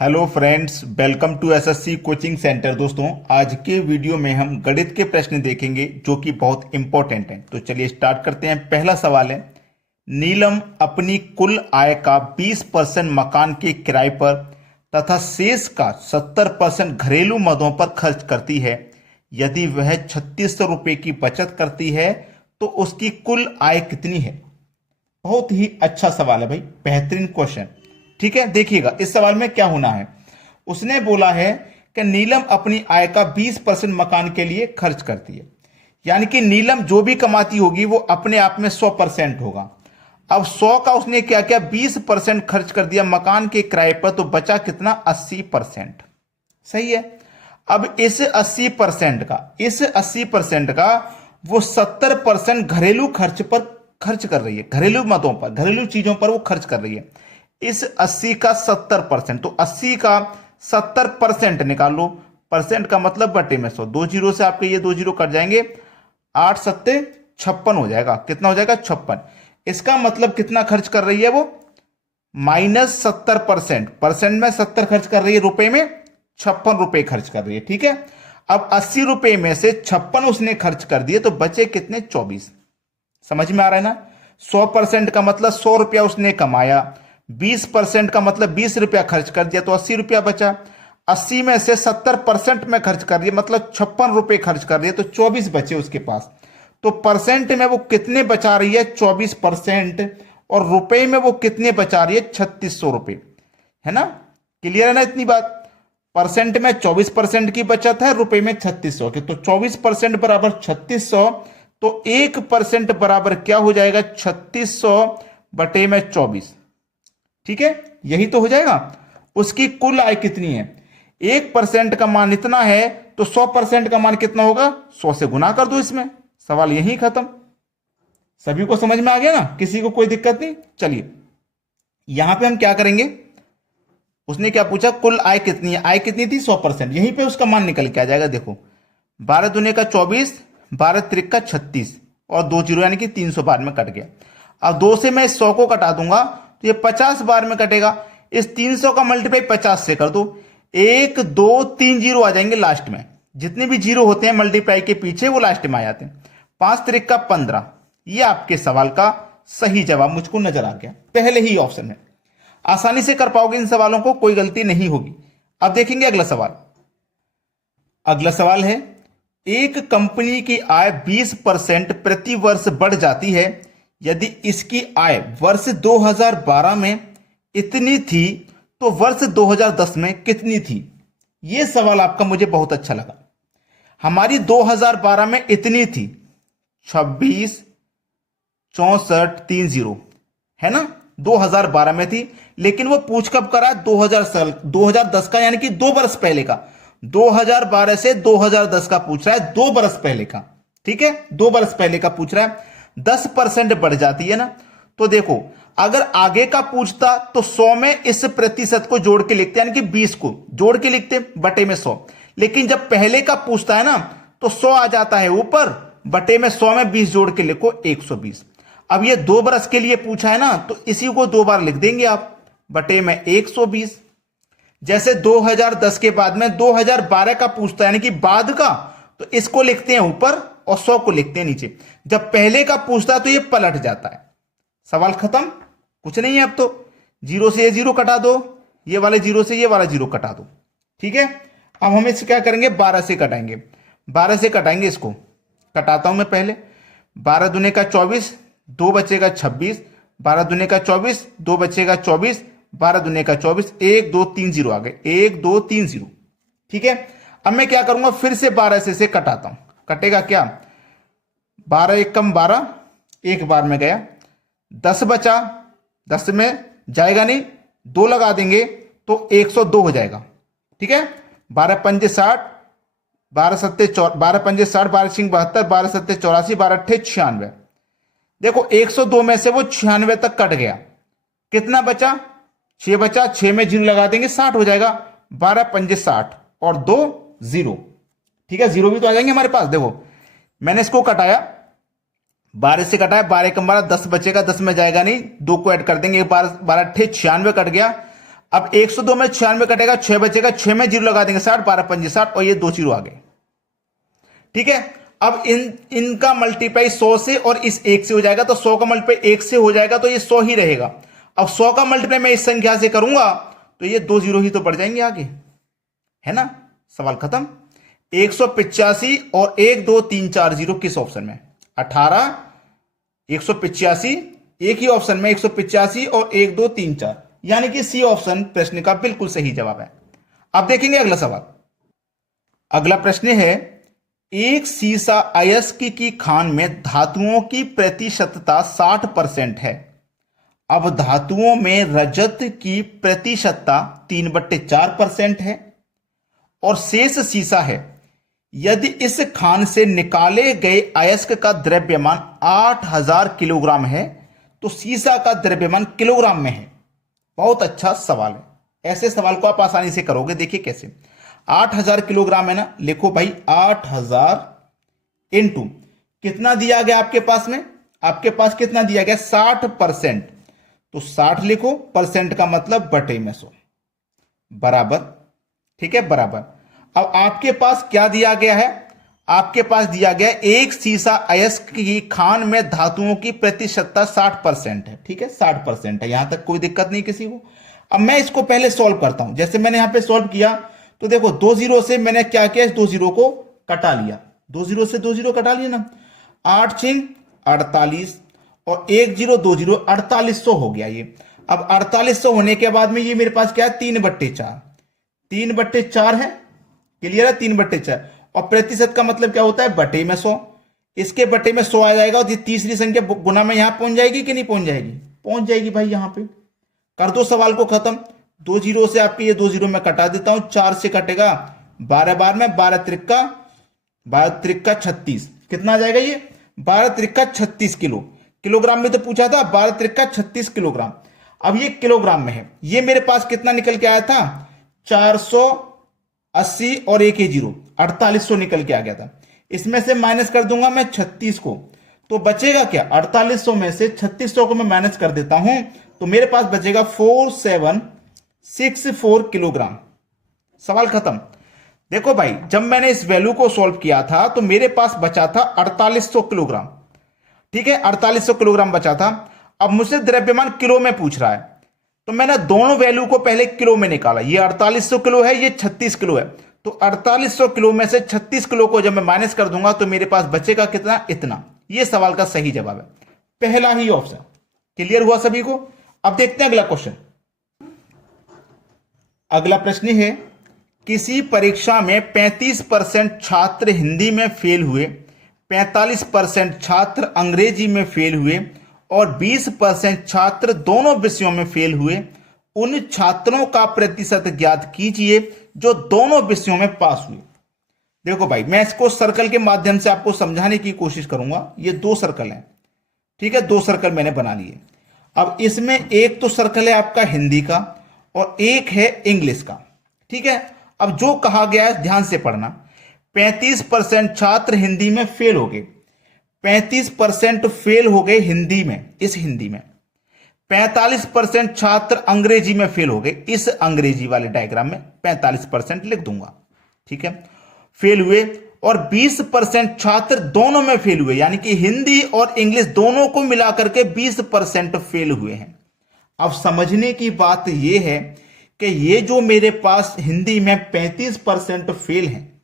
Hello friends, welcome to SSC coaching centre. दोस्तों, आज के वीडियो में हम गणित के प्रश्न देखेंगे जो कि बहुत इंपॉर्टेंट हैं। तो चलिए स्टार्ट करते हैं। पहला सवाल है, नीलम अपनी कुल आय का 20% मकान के किराए पर तथा शेष का 70% घरेलू मदों पर खर्च करती है। यदि वह 3600 रुपये की बचत करती है तो उसकी कुल आय कितनी है। बहुत ही अच्छा सवाल है भाई, बेहतरीन क्वेश्चन। ठीक है, देखिएगा इस सवाल में क्या होना है। उसने बोला है कि नीलम अपनी आय का 20% मकान के लिए खर्च करती है, यानी कि नीलम जो भी कमाती होगी वो अपने आप में 100% होगा। अब 100 का उसने क्या किया, 20% खर्च कर दिया मकान के किराए पर, तो बचा कितना, 80%। सही है। अब इस 80% का वो 70% घरेलू खर्च पर खर्च कर रही है, घरेलू मदों पर, घरेलू चीजों पर वो खर्च कर रही है। इस 80 का 70%, तो 80 का 70% निकाल लो। परसेंट का मतलब बटे में 100। 2 जीरो से आपके ये 2 जीरो कट जाएंगे, 8 सत्ते 56 हो जाएगा। कितना हो जाएगा, 56। इसका मतलब कितना खर्च कर रही है वो, -70%। परसेंट में 70 खर्च कर रही है, रुपए में 56 रुपए खर्च कर रही है। ठीक है। अब 80 रुपए में से 56 उसने खर्च कर दिए, तो बचे कितने, 24। समझ में आ रहा है ना। 100% का मतलब 100 रुपया उसने कमाया, 20% का मतलब 20 रुपया खर्च कर दिया, तो 80 रुपया बचा। 80 में से 70% में खर्च कर दिया, मतलब 56 रुपए खर्च कर दिए, तो 24 बचे उसके पास। तो परसेंट में वो कितने बचा रही है, 24%। और रुपए में वो कितने बचा रही है, 3600 रुपए। है ना, क्लियर है ना इतनी बात। परसेंट में 24% की बचत है, रुपए में 3600 की, तो 24% बराबर 3600। तो 1% बराबर क्या हो जाएगा, 3600 बटे में 24। ठीक है, यही तो हो जाएगा। उसकी कुल आय कितनी है, 1% का मान इतना है, तो 100% का मान कितना होगा, 100 से गुना कर दो इसमें। सवाल यही खत्म। सभी को समझ में आ गया ना, किसी को कोई दिक्कत नहीं। चलिए यहां पे हम क्या करेंगे, उसने क्या पूछा, कुल आय कितनी है, आय कितनी थी, 100%। यहीं पे उसका मान निकल के आ जाएगा। देखो 12 दूने का 24, 12 त्रिक का 36 और 2 जीरो यानी कि 300 बार में कट गया। अब 2 से मैं इस 100 को कटा दूंगा तो ये 50 बार में कटेगा। इस 300 का मल्टीप्लाई 50 से कर दो, 1 2 3 जीरो आ जाएंगे लास्ट में। जितने भी जीरो होते हैं मल्टीप्लाई के पीछे वो लास्ट में आ जाते हैं। 5 त्रिक का 15। ये आपके सवाल का सही जवाब मुझको नजर आ गया, पहले ही ऑप्शन में। आसानी से कर पाओगे इन सवालों को, कोई गलती नहीं होगी। अब देखेंगे अगला सवाल। अगला सवाल है, एक कंपनी की आय 20% प्रति वर्ष बढ़ जाती है। यदि इसकी आय वर्ष 2012 में इतनी थी तो वर्ष 2010 में कितनी थी। यह सवाल आपका मुझे बहुत अच्छा लगा। हमारी 2012 में इतनी थी 26 64 30, है ना, 2012 में थी। लेकिन वो पूछ कब करा, 2010 का, यानी कि 2 बरस पहले का। 2012 से 2010 का पूछ रहा है, 2 बरस पहले का। ठीक है, 2 बरस पहले का पूछ रहा है। 10% बढ़ जाती है ना। तो देखो, अगर आगे का पूछता तो 100 में इस प्रतिशत को जोड़ के लिखते, यानी कि 20 को जोड़ के लिखते बटे में 100। लेकिन जब पहले का पूछता है ना तो 100 आ जाता है ऊपर, बटे में 100 में 20 जोड़ के लिखो, 120। अब ये 2 बरस के लिए पूछा है ना, तो इसी को 2 बार लिख देंगे आप, बटे में 120। जैसे 2010 के बाद में 2012 का पूछता है, यानी कि बाद का, तो इसको लिखते हैं ऊपर और 100 को लिखते हैं नीचे। जब पहले का पूछता है तो ये पलट जाता है। सवाल खत्म, कुछ नहीं है। अब तो जीरो से ये जीरो कटा दो, ये वाले जीरो से ये वाला जीरो कटा दो। ठीक है, अब हम इसे क्या करेंगे, 12 से कटाएंगे। 12 से कटाएंगे, इसको कटाता हूं मैं पहले। 12 दूने का 24, 2 बचेगा 26। 12 दूने का 24, 2 बचेगा 24। 12 दूने का 24, 1 2 3 जीरो आ गए, 1 2 3 जीरो। ठीक है, अब मैं क्या करूंगा, फिर से 12 से कटाता हूं। कटेगा क्या, 12 एक कम 12, एक बार में गया। 10 बचा, 10 में जाएगा नहीं, 2 लगा देंगे तो 102 हो जाएगा। ठीक है, 12 पंजे 60, 12 सत्ते 12 पंजे 60, 12 सिंह 72, 12 सत्ते 84, 12 अट्ठे 96। देखो 102 में से वो 96 तक कट गया। कितना बचा, 6 बचा, 6 में जीरो लगा देंगे, 60 हो जाएगा। 12 पंजे 60 और 2 जीरो। ठीक है, जीरो भी तो आ जाएंगे हमारे पास। देखो मैंने इसको कटाया, 12 से कटाया, 12 कम 12, 10 बचेगा, 10 में जाएगा नहीं, 2 को ऐड कर देंगे, 12 अट्ठे 96 कट गया। अब 102 में 96 कटेगा, 6 बचेगा, 6 में 0 लगा देंगे 60, 12 पंजे 60 और ये 2 0 आ गए। ठीक है, अब इनका मल्टीप्लाई 100 से और इस 1 से हो जाएगा, तो 100 का मल्टीप्लाई 1 से हो जाएगा तो ये 100 ही रहेगा। अब 100 का मल्टीप्लाई मैं इस संख्या से करूंगा तो ये 2 0 ही तो पड़ जाएंगे आगे, है ना। सवाल खत्म। 185 और 1 2 3 4 0 किस ऑप्शन में? 18, 185, एक ही ऑप्शन में 185 और 1 2 3 4, यानी कि सी ऑप्शन प्रश्न का बिल्कुल सही जवाब है। अब देखेंगे अगला सवाल। अगला प्रश्न है, एक सीसा अयस्क की खान में धातुओं की प्रतिशतता 60% है। अब धातुओं में रजत की प्रतिशतता 3/4% है और शेष सीसा है। यदि इस खान से निकाले गए अयस्क का द्रव्यमान 8000 किलोग्राम है तो सीसा का द्रव्यमान किलोग्राम में है। बहुत अच्छा सवाल है, ऐसे सवाल को आप आसानी से करोगे। देखिए कैसे, 8000 किलोग्राम है ना, लिखो भाई 8000 इंटू कितना दिया गया आपके पास में, आपके पास कितना दिया गया 60%, तो 60 लिखो, परसेंट का मतलब बटे में 100 बराबर, ठीक है बराबर। अब आपके पास क्या दिया गया है, आपके पास दिया गया एक सीसा अयस्क की खान में धातुओं की प्रतिशतता 60% है। ठीक है 60% है, यहां तक कोई दिक्कत नहीं किसी को। अब मैं इसको पहले सॉल्व करता हूं। जैसे मैंने यहां पे सॉल्व किया तो देखो 2 0 से मैंने क्या किया, इस 2 0 को कटा लिया, 2 0 से 2 0 कटा लिया ना, 8 6 48 और 1 0 2 0 4800 हो गया ये। अब 4800 होने के बाद में ये मेरे पास क्या है 3/4, 3/4 है, क्लियर है 3/4। और प्रतिशत का मतलब क्या होता है बटे में 100, इसके बटे में 100 आ जाएगा और तीसरी संख्या गुना में यहां पहुंच जाएगी कि नहीं पहुंच जाएगी, पहुंच जाएगी भाई। यहां पे कर दो सवाल को खत्म। 2 0 से आपके ये 2 0 में कटा देता हूं, 4 से कटेगा 12 बार में 12 त्रिक्का 36, कितना आ जाएगा ये 12 त्रिक्का 36 किलो, किलोग्राम में तो पूछा था, 12 त्रिक्का 36 किलोग्राम। अब ये किलोग्राम में है, ये मेरे पास कितना निकल के आया था 480 और 1 0 4800 निकल के आ गया था। इसमें से माइनस कर दूंगा मैं 36 को, तो बचेगा क्या 4800 में से 3600 को मैं माइनस कर देता हूं तो मेरे पास बचेगा 4764 किलोग्राम। सवाल खत्म। देखो भाई जब मैंने इस वैल्यू को सॉल्व किया था तो मेरे पास बचा था 4800 किलोग्राम, ठीक है 4800 किलोग्राम बचा था। अब मुझसे द्रव्यमान किलो में पूछ रहा है तो मैंने दोनों वैल्यू को पहले किलो में निकाला, ये 4800 किलो है, ये 36 किलो है, तो 4800 किलो में से 36 किलो को जब मैं माइनस कर दूंगा तो मेरे पास बचेगा कितना, इतना। ये सवाल का सही जवाब है, पहला ही ऑप्शन। क्लियर हुआ सभी को। अब देखते हैं अगला क्वेश्चन। अगला प्रश्न है, किसी परीक्षा में 35% छात्र हिंदी में फेल हुए, 45% छात्र अंग्रेजी में फेल हुए और 20% छात्र दोनों विषयों में फेल हुए। उन छात्रों का प्रतिशत ज्ञात कीजिए जो दोनों विषयों में पास हुए। देखो भाई मैं इसको सर्कल के माध्यम से आपको समझाने की कोशिश करूंगा। ये 2 सर्कल हैं, ठीक है 2 सर्कल मैंने बना लिए। अब इसमें एक तो सर्कल है आपका हिंदी का और एक है इंग्लिश का, ठीक है। अब जो कहा गया है ध्यान से पढ़ना, 35% छात्र हिंदी में फेल हो गए, 35% फेल हो गए हिंदी में, इस हिंदी में। 45% छात्र अंग्रेजी में फेल हो गए, इस अंग्रेजी वाले डायग्राम में 45% लिख दूंगा, ठीक है फेल हुए। और 20% छात्र दोनों में फेल हुए, यानी कि हिंदी और इंग्लिश दोनों को मिलाकर के 20% फेल हुए हैं। अब समझने की बात यह है कि ये जो मेरे पास हिंदी में 35% फेल हैं,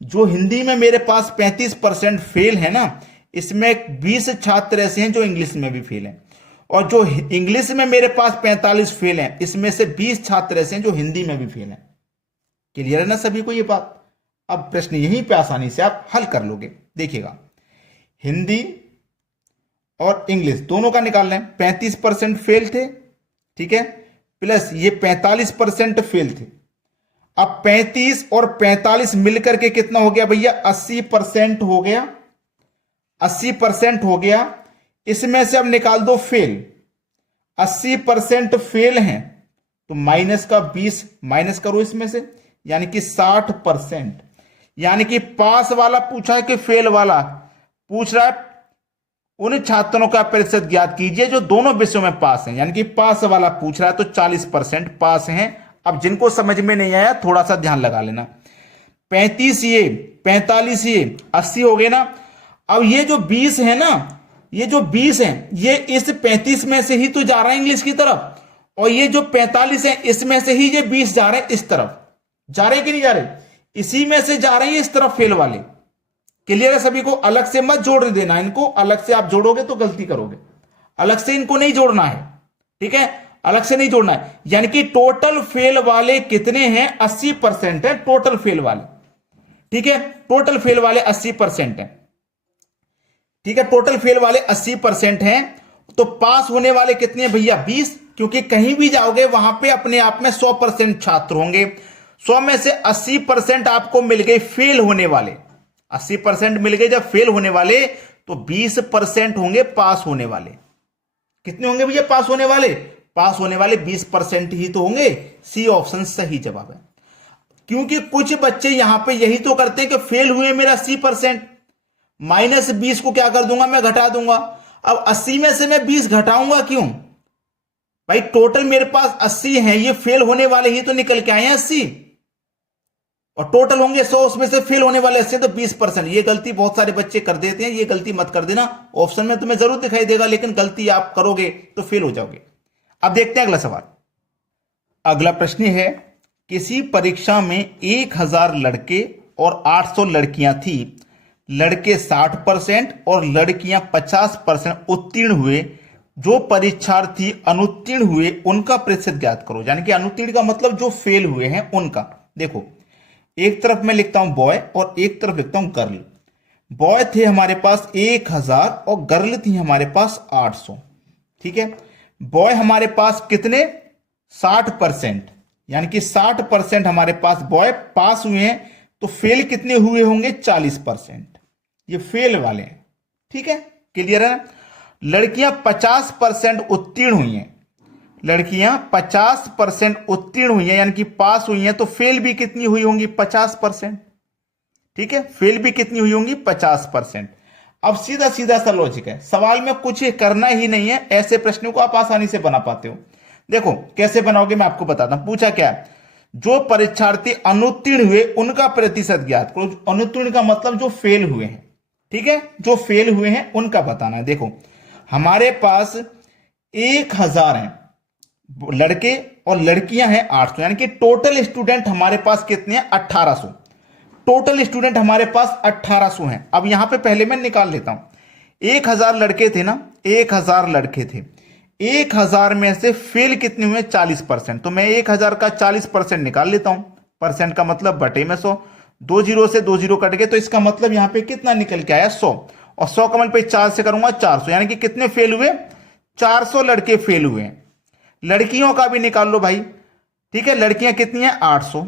जो हिंदी में मेरे पास 35% फेल है ना, इसमें 20 छात्र ऐसे हैं जो इंग्लिश में भी फेल हैं, और जो इंग्लिश में मेरे पास 45 फेल हैं, इसमें से 20 छात्र ऐसे हैं जो हिंदी में भी फेल हैं। क्लियर है ना सभी को ये बात। अब प्रश्न यहीं पे आसानी से आप हल कर लोगे। देखिएगा हिंदी और इंग्लिश दोनों का निकाल लें, 35% फेल थे, ठीक है, प्लस ये 45% फेल थे। अब 35 और 45 मिलकर के कितना हो गया भैया 80% हो गया, 80% हो गया। इसमें से अब निकाल दो फेल, 80% फेल हैं तो माइनस का 20 माइनस करो इसमें से, यानी कि 60%। यानी कि पास वाला पूछा है कि फेल वाला पूछ रहा है, उन छात्रों का प्रतिशत ज्ञात कीजिए जो दोनों विषयों में पास हैं, यानी कि पास वाला पूछ रहा है तो 40% पास हैं। अब जिनको समझ में नहीं आया थोड़ा सा ध्यान लगा लेना। 35 ये, 45 ये, 80 हो गए ना। अब ये जो 20 है ना, ये जो 20 है ये इस 35 में से ही तो जा रहा है इंग्लिश की तरफ, और ये जो 45 है इसमें से ही ये 20 जा रहे हैं इस तरफ। जा रहे कि नहीं जा रहे? इसी में से जा रहे हैं इस तरफ फेल वाले। क्लियर है सभी को? अलग से मत जोड़ देना इनको, अलग से आप जोड़ोगे तो गलती करोगे। अलग से इनको नहीं जोड़ना है, ठीक है? अलग से नहीं जोड़ना है। यानी कि टोटल फेल वाले कितने हैं? 80% है टोटल फेल वाले, ठीक है? टोटल फेल वाले 80% है, ठीक है? टोटल फेल वाले 80% हैं। तो पास होने वाले कितने हैं भैया? 20, क्योंकि कहीं भी जाओगे वहां पे अपने आप में 100% छात्र होंगे। 100 में से 80% आपको मिल गए फेल होने वाले, 80% मिल गए जब फेल होने वाले, तो 20% होंगे पास होने वाले। कितने होंगे भैया पास होने वाले? पास होने वाले 20% ही तो होंगे। सी ऑप्शन सही जवाब है। क्योंकि कुछ बच्चे यहां पे यही तो करते हैं कि फेल हुए मेरा 80%, माइनस 20 को क्या कर दूंगा मैं? घटा दूंगा। अब 80 में से मैं 20 घटाऊंगा क्यों भाई? टोटल मेरे पास 80 हैं, ये फेल होने वाले ही तो निकल के आए हैं 80, और टोटल होंगे 100, उसमें से फेल होने वाले 80, तो 20%। ये गलती बहुत सारे बच्चे कर देते हैं, ये गलती मत कर देना। ऑप्शन में तुम्हें जरूर दिखाई देगा, लेकिन गलती आप करोगे तो फेल हो जाओगे। अब देखते हैं अगला सवाल। अगला प्रश्न है, किसी परीक्षा में 1000 लड़के और 800 लड़कियां थी। लड़के 60% और लड़कियां 50% उत्तीर्ण हुए। जो परीक्षार्थी अनुत्तीर्ण हुए उनका प्रतिशत ज्ञात करो। यानी कि अनुत्तीर्ण का मतलब जो फेल हुए हैं उनका। देखो, एक तरफ मैं लिखता हूं बॉय और एक तरफ लिखता हूं गर्ल। बॉय थे हमारे पास 1000 और गर्ल थी हमारे पास 800, ठीक है? बॉय हमारे पास कितने? 60%, यानी कि 60% हमारे पास बॉय पास हुए हैं। तो फेल कितने हुए होंगे? 40%। ये फेल वाले हैं, ठीक है? क्लियर है? लड़कियां 50% उत्तीर्ण हुई हैं। लड़कियां 50% उत्तीर्ण हुई हैं, यानी कि पास हुई हैं। तो फेल भी कितनी हुई होंगी? 50%, ठीक है? फेल भी कितनी हुई होंगी? 50%। अब सीधा सीधा सा लॉजिक है, सवाल में कुछ करना ही नहीं है। ऐसे प्रश्नों को आप आसानी से बना पाते हो। देखो कैसे बनाओगे मैं आपको बताता हूं। पूछा क्या है? जो परीक्षार्थी अनुत्तीर्ण हुए उनका प्रतिशत ज्ञात करो। अनुत्तीर्ण का मतलब जो फेल हुए हैं, ठीक है? जो फेल हुए हैं उनका बताना है। देखो हमारे पास 1000 हैं लड़के और लड़कियां हैं 800, यानी कि टोटल स्टूडेंट हमारे पास कितने हैं? 1800। टोटल स्टूडेंट हमारे पास 1800 हैं। अब यहां पे पहले मैं निकाल लेता हूं। 1000 लड़के थे ना, 1000 लड़के थे। 1000 में से फेल कितने हुए? 40%। तो मैं 1000 का 40% निकाल लेता हूं। परसेंट का मतलब बटे में 100। 2 जीरो से 2 जीरो कट गए, तो इसका मतलब यहां पे कितना निकल के आया? 100। और 100 का मल्टीप्लाई 4 से करूंगा 400, यानी कि कितने फेल हुए? 400 लड़के फेल हुए। लड़कियों का भी निकाल लो भाई, ठीक है? लड़कियां कितनी हैं? 800।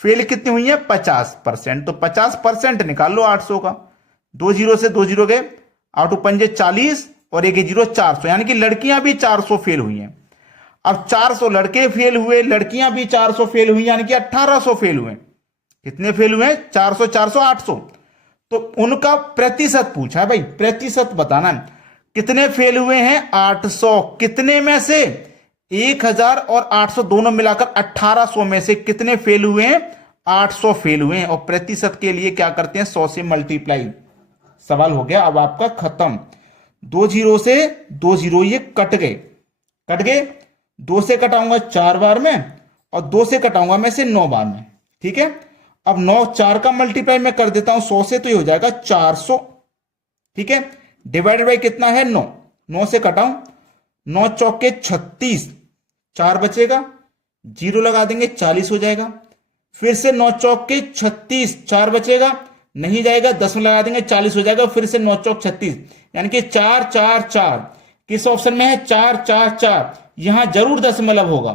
फेल कितनी हुई है? 50%। तो 50% निकाल लो 800 का। 2 जीरो से 2 जीरो गए, 8 पंजे 40 और 1 जीरो 400, यानी कि लड़कियां भी 400 फेल हुई हैं। अब 400 लड़के फेल हुए, लड़कियां भी 400 फेल हुई, यानी कि 1800 फेल हुए। कितने फेल हुए? 400 400 800। तो उनका प्रतिशत पूछा है भाई, प्रतिशत बताना है। कितने फेल हुए हैं? 800। कितने में से? 1000 और 800 दोनों मिलाकर 1800 में से कितने फेल हुए हैं? 800 फेल हुए हैं। और प्रतिशत के लिए क्या करते हैं? 100 से मल्टीप्लाई। सवाल हो गया अब आपका खत्म। 2 जीरो से 2 जीरो ये कट गए, कट गए। 2 से कटाऊंगा 4 बार में और 2 से कटाऊंगा मैं से 9 बार में, ठीक है? अब 9 4 का मल्टीप्लाई मैं कर देता हूं 100 से, तो ये हो जाएगा 400, ठीक है? डिवाइडेड बाई कितना है? 9। 9 से कटाऊं, 9 चौके 36, 4 बचेगा, जीरो लगा देंगे 40 हो जाएगा। फिर से 9 चौके 36, 4 बचेगा, नहीं जाएगा, 10 में लगा देंगे 40 हो जाएगा। फिर से 9 चौक 36, यानी कि 4 4 4। किस ऑप्शन में है? 4 4 4। यहां जरूर दशमलव होगा,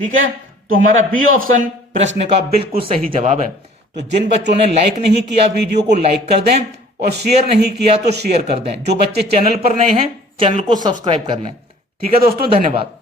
ठीक है? तो हमारा बी ऑप्शन प्रश्न का बिल्कुल सही जवाब है। तो जिन बच्चों ने लाइक नहीं किया वीडियो को लाइक कर दें, और शेयर नहीं किया तो शेयर कर दें। जो बच्चे चैनल पर नए हैं चैनल को सब्सक्राइब कर लें, ठीक है दोस्तों? धन्यवाद।